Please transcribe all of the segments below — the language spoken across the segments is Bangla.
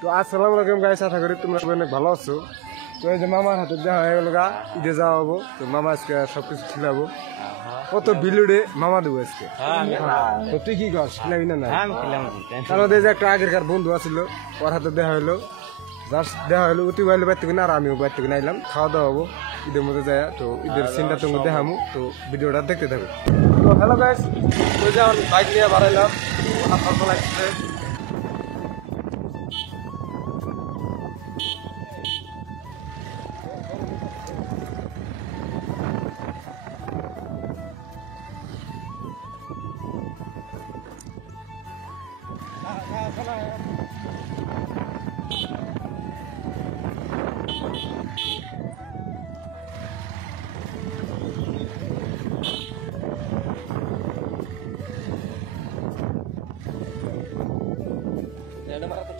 তো আসসালামু আলাইকুম গাইস, আশা করি তোমরা সবাই অনেক ভালো আছো। তো এই যে মামার হাতে দেখা হয়ে গেল গা, ঈদে যাওয়া হবো। তো মামা আজকে সবকিছু খিলাবো। কত বিলুড়ে মামা দেবো আজকে। তো তুই কি কর, খিলাবি না? না, তার মধ্যে যে একটা আগেরকার বন্ধু আছিল, ওর হাতে দেখা হইলো। জাস্ট দেখা হইলো, উঠি বাইলে বাইর থেকে না, আর আমিও বাইর থেকে নাইলাম। খাওয়া দাওয়া হবো ঈদের মধ্যে যায়। তো ঈদের সিনটা তোমাকে দেখামু, তো ভিডিওটা দেখতে থাকো। তো হ্যালো গাইস, ওই যে বাইক নিয়ে বাড়াইলাম, ভালো লাগছে।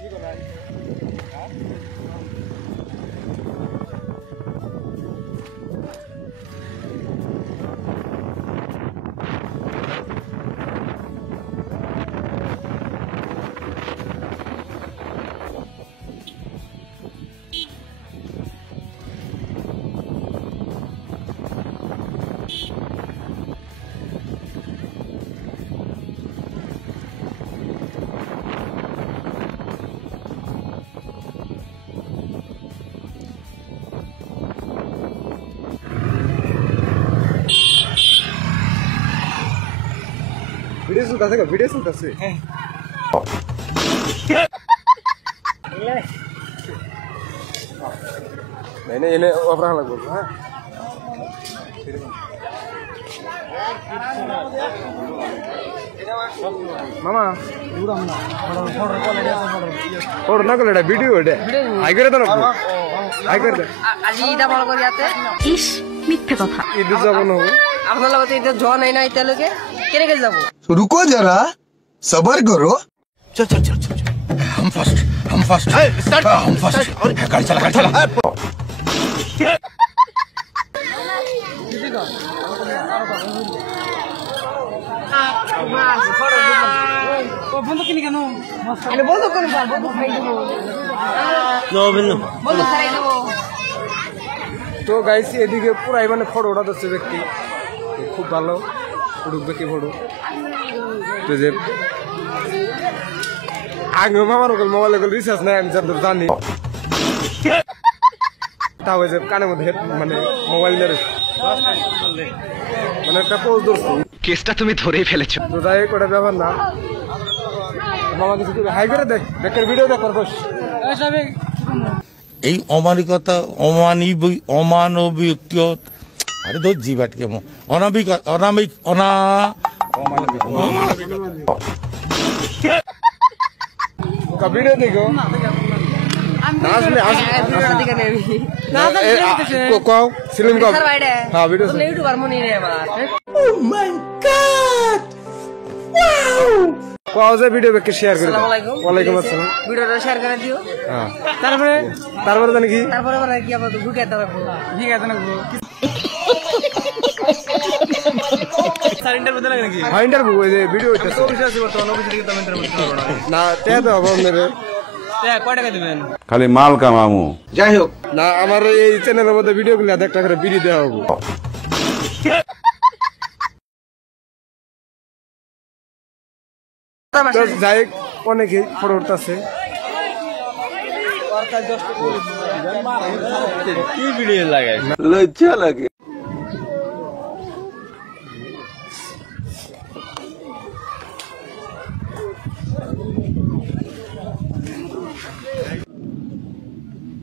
ঠিক আছে। ভিডিও চলতেছে, ভিডিও চলতেছে। এনে অপরাহ লাগবো। হ্যাঁ, মামা ফটো না করলে এটা ভিডিও, এটা হাই করে তো রাখবো, হাই করে দে। আজি ইটা বড় করি আতে ইস মিথ্যে কথা। ঈদ যাব না আপনার লাগতে এটা জ নাই না এটা লগে কেনে কে যাব। रुको जरा सबर करो। चल चल चल चल हम फर्स्ट स्टार्ट हम फर्स्ट गाड़ी चला বন্ধু কিনি কেন আরে বন্ধু কোন পারবো তো খাই দেবো বন্ধু খাই দেবো। তো গাইস এদিকে পুরাই মানে ফটো ওঠাতে ব্যক্তি খুব ভালো উঠুক ব্যক্তি ফটো। তো যে আগে মামার মোবাইলে রিচার্জ নাই, আমি যতদূর জানি। তাও যে কানের মধ্যে মানে মোবাইল মানে একটা পোজ ধরছো, কেসটা তুমি ধরেই ফেলেছো। তো যাই হোক, ওটা ব্যাপার না। মামা কিছু হাই করে দেখ, বেকার ভিডিও দেখ করবস। এই অমানিকতা অমানবিক আরে তো জিবাট কেমন অনামিক অনামিক অনা ভিডিও দেখো ভিডিও দেখে শেয়ার করে। ওয়ালাইকুম আসসালাম। ভিডিওটা শেয়ার করে দিও। হ্যাঁ, তারপরে জানি কি তারপরে কি আবার ঢুকে দাও ঠিক আছে না হ্যাঁ ইন্টারভিউ ওই যে ভিডিও হইতাছে না তে তো হবে মেরে কয় টাকা দিবেন খালি মাল কামামু। যাই হোক না, আমার এই চ্যানেলের মধ্যে ভিডিও গুলো একটা করে বিড়ি দেওয়া হবো। যাই হোক, অনেকে ফটো উঠতেছে। কি ভিডিও লাগাই লজ্জা লাগে।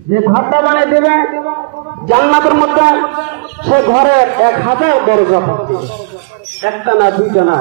যে ঘরটা বানিয়ে দেবে জান্নাতের মধ্যে, সে ঘরের 1000 দরজা থাকবে, একটা না দুইটা না।